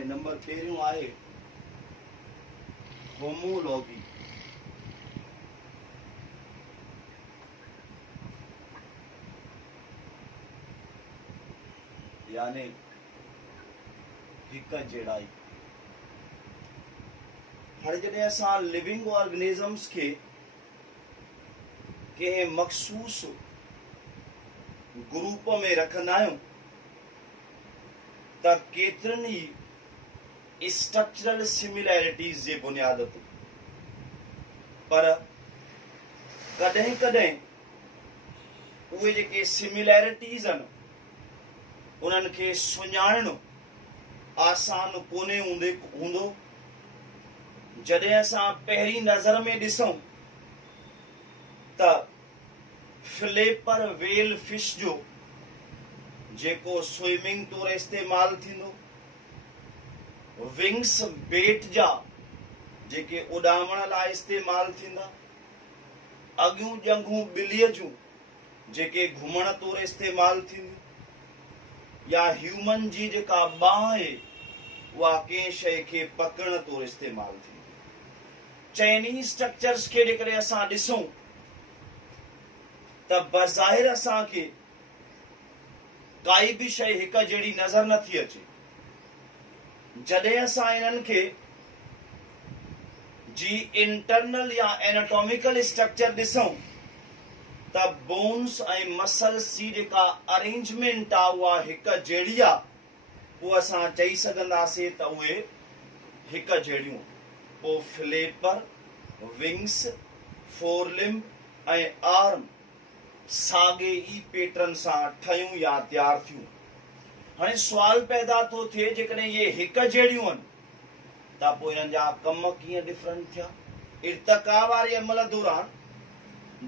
हाणे नंबर पहिरियों आहे होमोलॉगी। यानी हिक जहिड़ाई। हाणे जॾहिं असां लिविंग ऑर्गेनिजम्स खे कंहिं मखसूस ग्रुप में रखंदा आहियूं त केतिरनि ई स्ट्रक्चरल सिमिलैरिटीज़ जे बुनियाद ते, पर कॾहिं कॾहिं उहे जेके सिमिलैरिटीज़ आहिनि उन्हनि खे सुञाणणु आसान कोन्हे हूंदो। जॾहिं असां पहिरीं नज़र में ॾिसूं त फ्लेपर वेल फिश जो जेको स्विमिंग तौरु इस्तेमालु थींदो, विंग्स बेट जा जेके उॾामण लाइ इस्तेमालु थींदा, अॻियूं ॼंघूं ॿिलीअ जूं जेके घुमण तौरु इस्तेमालु थींदियूं, या ह्यूमन जी जेका बांह आहे उहा कंहिं शइ खे पकड़ण तौरु इस्तेमालु थींदी। चइनी स्ट्रक्चर्स खे जेकॾहिं असां ॾिसूं त बज़ाहिर असांखे काई बि शइ हिक जहिड़ी नज़र नथी अचे। जॾहिं असां इन्हनि खे जी इंटरनल या एनाटॉमिकल स्ट्रक्चर ॾिसूं त बोन्स ऐं मसल्स जी जेका अरेंजमेंट आहे उहा हिक जहिड़ी आहे, उहा असां चई सघंदासीं त उहे हिक जहिड़ियूं। पोइ फ्लेपर, विंग्स, फोरलिम ऐं आर्म साॻे ई पैटर्न सां ठहियूं या तयारु थियूं। हाणे सुवाल पैदा थो थिए, जेकॾहिं इहे हिक जहिड़ियूं आहिनि त पोइ इन्हनि जा कम कीअं डिफरेंट थिया। इर्तिका वारे अमल दौरान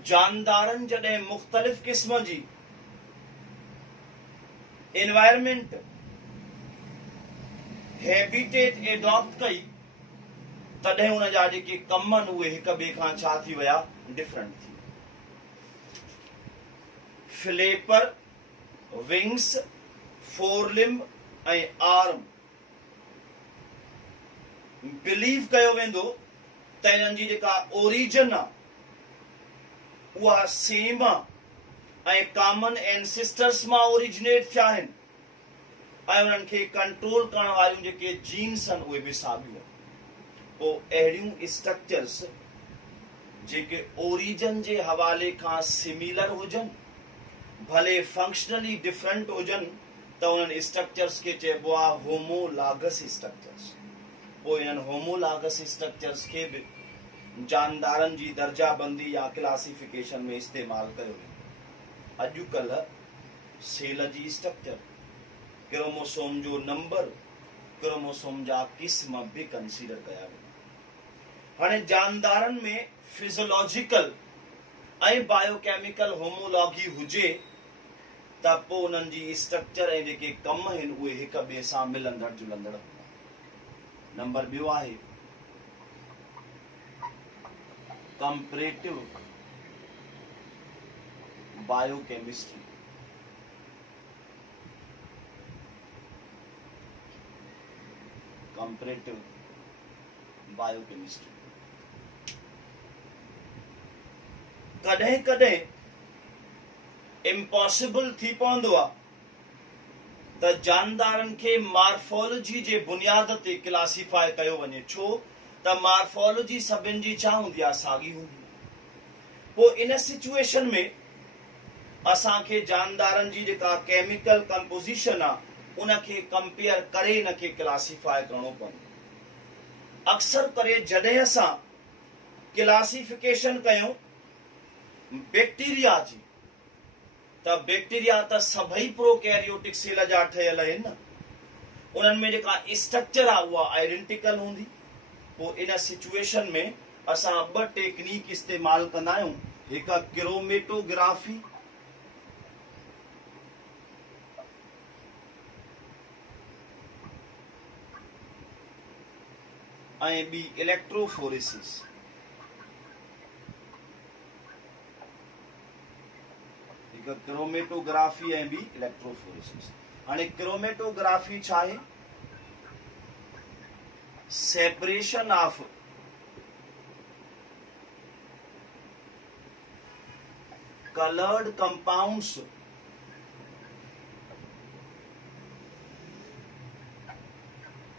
जानदारनि जॾहिं मुख़्तलिफ़ क़िस्म जी एनवायरमेंट हैबिटेट एडॉप्ट कई, तॾहिं उन जा जेके कम आहिनि उहे हिक ॿिए खां छा थी विया, डिफरेंट थी। फ्लेपर, विंग्स, फोरलिम ऐं आर्म बिलीव कयो वेंदो त इन्हनि जी जेका ओरिजिन आहे उहा सेम आहे ऐं कॉमन एंसेस्टर्स मां ओरिजिनेट थिया आहिनि, ऐं उन्हनि खे कंट्रोल करण वारियूं जेके जीन्स आहिनि उहे बि साॻियूं आहिनि। पोइ अहिड़ियूं स्ट्रक्चर्स जेके ओरिजिन जे हवाले खां सिमिलर हुजनि, भले फंक्शनली डिफरेंट हुजनि, त उन्हनि स्ट्रक्चर्स खे चइबो आहे होमोलागस स्ट्रक्चर्स। पोइ इन्हनि होमोलागस स्ट्रक्चर्स खे बि जानदारनि जी दर्जाबंदी या क्लासिफिकेशन में इस्तेमालु कयो वेंदो। अॼुकल्ह सेल जी स्ट्रक्चर, क्रोमोसोम जो नंबर, क्रोमोसोम जा क़िस्म बि कंसीडर कया वेंदा। हाणे जानदारनि में फिजियोलॉजिकल ऐं बायोकेमिकल होमोलॉगी हुजे त पोइ उन्हनि जी स्ट्रक्चर ऐं जेके कम आहिनि उहे हिक ॿिए सां मिलंदड़ जुलंदड़ हूंदा। नंबर ॿियो आहे कंपैरेटिव बायोकेमिस्ट्री। कंपैरेटिव बायोकेमिस्ट्री कॾहिं कॾहिं इम्पॉसिबल थी पवंदो आहे त जानदारनि खे मार्फोलॉजी जे बुनियाद ते क्लासिफाई कयो वञे। छो त मार्फोलॉजी सभिनि जी छा हूंदी आहे, साॻी हूंदी आहे। पोइ इन सिचुएशन में असांखे जानदारनि जी जेका केमिकल कंपोजिशन आहे उनखे कंपेयर करे इनखे क्लासिफाई करणो पवंदो। अक्सर करे जॾहिं असां क्लासिफिकेशन कयूं बैक्टीरिया जी, त बैक्टीरिया त सभई प्रोकैरियोटिक सेल जा ठहियल आहिनि न, उन्हनि में जेका स्ट्रक्चर आहे उहा आइडेंटिकल हूंदी। पोइ इन सिचुएशन में असां ॿ टेक्निक इस्तेमालु कंदा आहियूं, हिक क्रोमेटोग्राफी ऐं ॿी इलेक्ट्रोफोरेसिस। हिक क्रोमेटोग्राफी ऐं ॿी इलेक्ट्रोफोरेसिस। हाणे क्रोमेटोग्राफी छा आहे? separation of colored compounds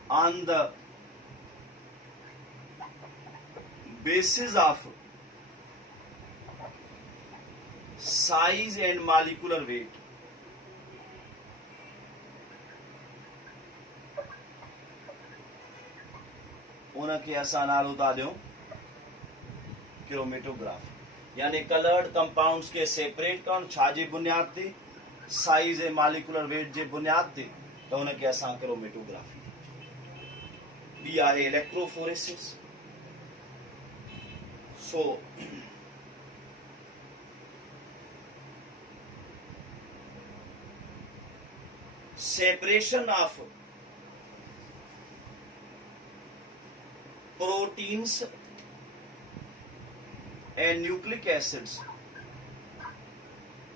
on the basis of size and molecular weight. उनखे असां नालो था ॾियूं क्रोमेटोग्राफी, यानी कलर्ड कंपाउंड्स के सेपरेट करण छाजे बुनियाद ते, साइज ऐं मॉलिक्यूलर वेट जे बुनियाद ते, त उनखे असां क्रोमेटोग्राफी। ॿी आहे इलेक्ट्रोफोरेसिस। सो separation of proteins and nucleic acids,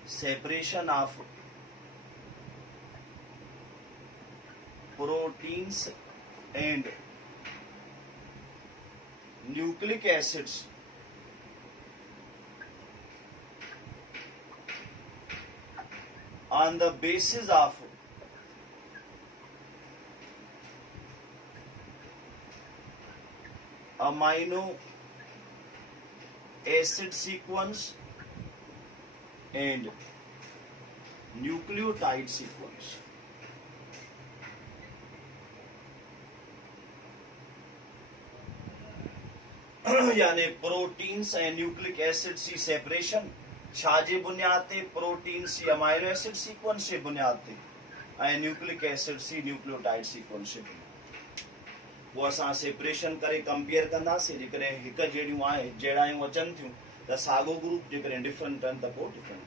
separation of proteins and nucleic acids on the basis of amino acid sequence and nucleotide sequence। यानी प्रोटीन्स ऐं न्यूक्लिक एसिड्स जी सेपरेशन छाजे बुनियाद ते, प्रोटीन्स जी अमाइनो एसिड सीक्वेंस जे बुनियाद ते ऐं न्यूक्लिक एसिड्स जी न्यूक्लियोटाइड सीक्वेंस जे बुनियाद। वो असां सेपरेशन करे कंपेयर कंदासीं। जेकॾहिं हिकु जहिड़ियूं आहे जहिड़ायूं अचनि थियूं त साॻियो ग्रुप, जेकॾहिं डिफरेंट आहिनि त पोइ डिफरेंट।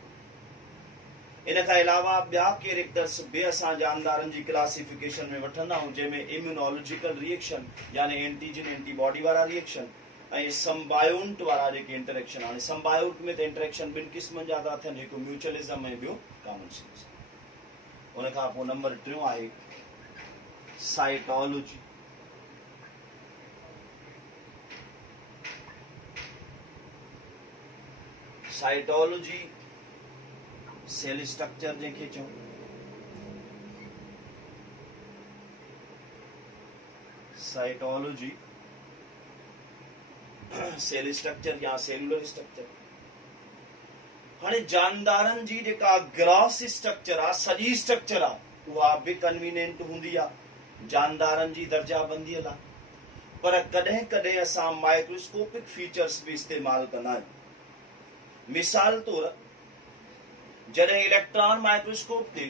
इन खां अलावा ॿिया कैरेक्टर्स बि असां जानदारनि जी क्लासिफिकेशन में वठंदा आहियूं, जंहिंमें इम्यूनोलॉजिकल रिएक्शन यानी एंटीजन एंटीबॉडी वारा रिएक्शन ऐं संबायोंट वारा जेके इंटरेक्शन। हाणे संबायोंट में त इंटरेक्शन ॿिनि क़िस्मनि जा था थियनि, हिकु म्यूचुअलिज्म ऐं ॿियो कॉमन सेंस। उन खां पोइ नंबर 3 आहे साइटोलॉजी। साइटोलॉजी सेल स्ट्रक्चर जंहिंखे चऊं, साइटोलॉजी सेल स्ट्रक्चर या सेलुलर स्ट्रक्चर। हाणे जानदारनि जी जेका ग्रॉस स्ट्रक्चर आहे, सॼी स्ट्रक्चर आहे, उहा बि कन्वीनियंट हूंदी आहे जानदारनि जी दर्जाबंदीअ लाइ, पर कॾहिं कॾहिं असां माइक्रोस्कोपिक फीचर्स बि इस्तेमालु कंदा आहियूं। मिसाल तौर जॾहिं इलेक्ट्रॉन माइक्रोस्कोप ते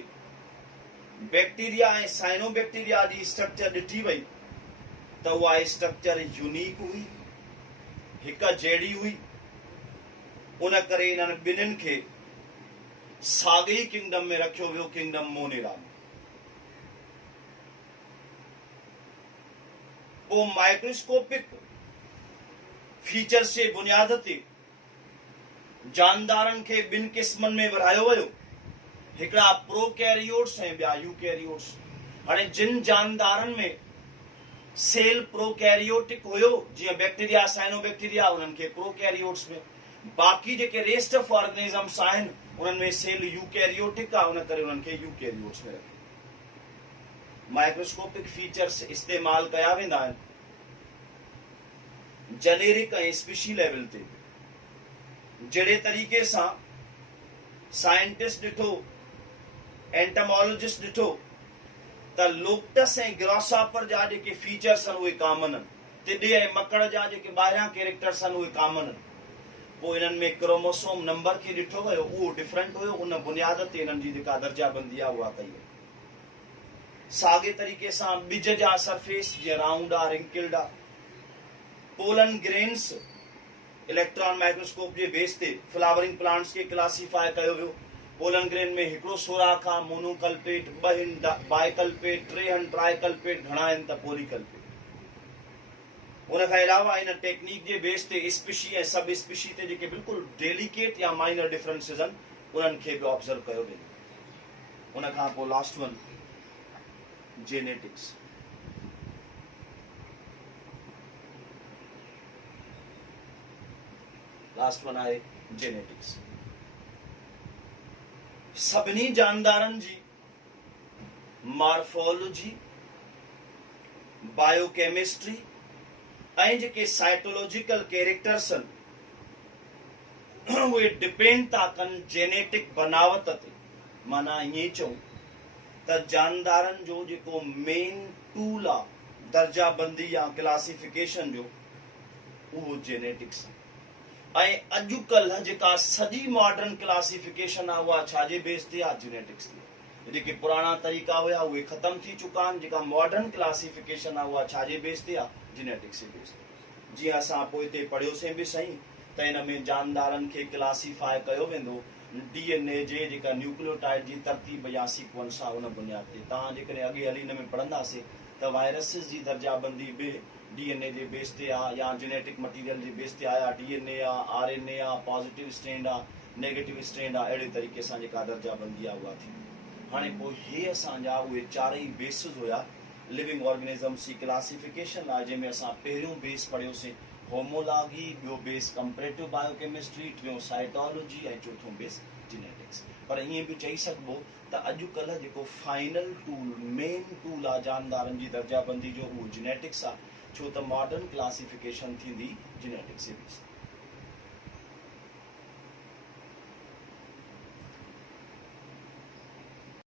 बैक्टीरिया ऐं साइनोबैक्टीरिया जी स्ट्रक्चर ॾिठी वई त उहा स्ट्रक्चर यूनिक हुई, हिकु जहिड़ी हुई। उन करे इन्हनि ॿिन्हिनि खे साॻे ई किंगडम में रखियो वियो, किंगडम मोनेरा में। पोइ माइक्रोस्कोपिक फीचर्स जे बुनियाद ते जानदारनि खे ॿिनि क़िस्मनि में विरहायो वियो, हिकिड़ा प्रोकैरियोट्स ऐं ॿिया यूकैरियोट्स। हाणे जिन जानदारनि में सेल प्रोकैरियोटिक हुयो, जीअं बैक्टीरिया साइनोबैक्टीरिया, उन्हनि खे प्रोकैरियोट्स में, बाक़ी जेके रेस्ट ऑफ ऑर्गेनिजम्स आहिनि उन्हनि में सेल यूकैरियोटिक आहे, उन करे उन्हनि खे यूकैरियोट्स में रखियो। माइक्रोस्कोपिक फीचर्स इस्तेमालु कया वेंदा आहिनि जेनेरिक ऐं स्पीशी लेवल ते। जहिड़े तरीक़े सां साइंटिस्ट ॾिठो, एंटमोलॉजिस्ट ॾिठो त लोकटस ऐं ग्रासहॉपर जा जेके फीचर्स आहिनि उहे कॉमन आहिनि, तिॾे ऐं मकड़ जा जेके ॿाहिरियां कैरेक्टर्स आहिनि उहे कॉमन आहिनि। पोइ इन्हनि में क्रोमोसोम नंबर खे ॾिठो वियो, उहो डिफरेंट हुयो, उन बुनियाद ते इन्हनि जी जेका दर्जाबंदी आहे उहा कई वई। साॻे तरीक़े सां ॿिज जा सरफेस जीअं राउंड आहे, रिंकिल्ड आहे। पोलन ग्रेन्स इलेक्ट्रॉन माइक्रोस्कोप जे बेस ते फ्लावरिंग प्लांट्स खे क्लासीफाई कयो वियो। पोलन ग्रेन में हिकिड़ो सोराख आहे, मोनोकल्पेट, 2 आहिनि बाइकल्पेट, 3 आहिनि ट्राइकल्पेट, घणा आहिनि त पोलीकल्पेट। उन खां अलावा इन टेक्निक जे बेस ते स्पीशी ऐं सब स्पीशी ते जेके बिल्कुलु डेलिकेट या माइनर डिफरेंसेस आहिनि उन्हनि खे बि ऑब्ज़र्व कयो वेंदो। उन खां पोइ last one genetics. Last one आहे जेनेटिक्स। सभिनी जानदारनि जी मॉर्फोलॉजी, बायोकेमिस्ट्री ऐं जेके साइटोलॉजिकल कैरेक्टर्स आहिनि उहे डिपेंड था कनि जेनेटिक बनावट ते। माना ईअं चऊं त जानदारनि जो जेको मेन टूल आहे दर्जाबंदी या क्लासिफिकेशन जो, उहो जेनेटिक्स आहे। ऐं अॼुकल्ह जेका सॼी मॉडर्न क्लासिफिकेशन आहे उहा छाजे बेस ते आहे? जेनेटिक्स ते। जेके पुराणा तरीक़ा हुया उहे ख़तम थी चुका आहिनि। जेका मॉडर्न क्लासिफिकेशन आहे उहा छाजे बेस ते आहे? जेनेटिक्स जे बेस ते। जीअं असां पोइ हिते पढ़ियोसीं बि सही त हिन में जानदारनि खे क्लासिफाई कयो वेंदो DNA जे जेका न्यूक्लियोटाइड जी तरतीब या सीक्वेंस आहे उन बुनियाद ते। तव्हां जेकॾहिं अॻे हली हिन में पढ़ंदासीं त वायरसिस जी दर्जाबंदी बि DNA जे बेस ते आहे या जेनेटिक मटीरियल जे बेस ते आया। DNA आहे, RNA आहे, पॉजिटिव स्ट्रैंड आहे, नेगेटिव स्ट्रैंड आहे, अहिड़े तरीक़े सां जेका दर्जाबंदी आहे उहा थी। हाणे पोइ हे असांजा उहे चारई बेसिस हुया लिविंग ऑर्गेनिज़म्स जी क्लासिफिकेशन लाइ, जंहिंमें असां पहिरियों बेस पढ़ियोसीं होमोलॉगी, ॿियो बेस कंपैरेटिव बायोकेमिस्ट्री, टियों साइटोलॉजी ऐं चौथों बेस जेनेटिक्स। पर ईअं बि चई सघिबो त अॼुकल्ह जेको फाइनल टूल, मेन टूल आहे जानदारनि जी दर्जाबंदी जो, उहो जेनेटिक्स आहे, छो त मॉडर्न क्लासिफिकेशन थींदी जेनेटिक्स जे बेस ते।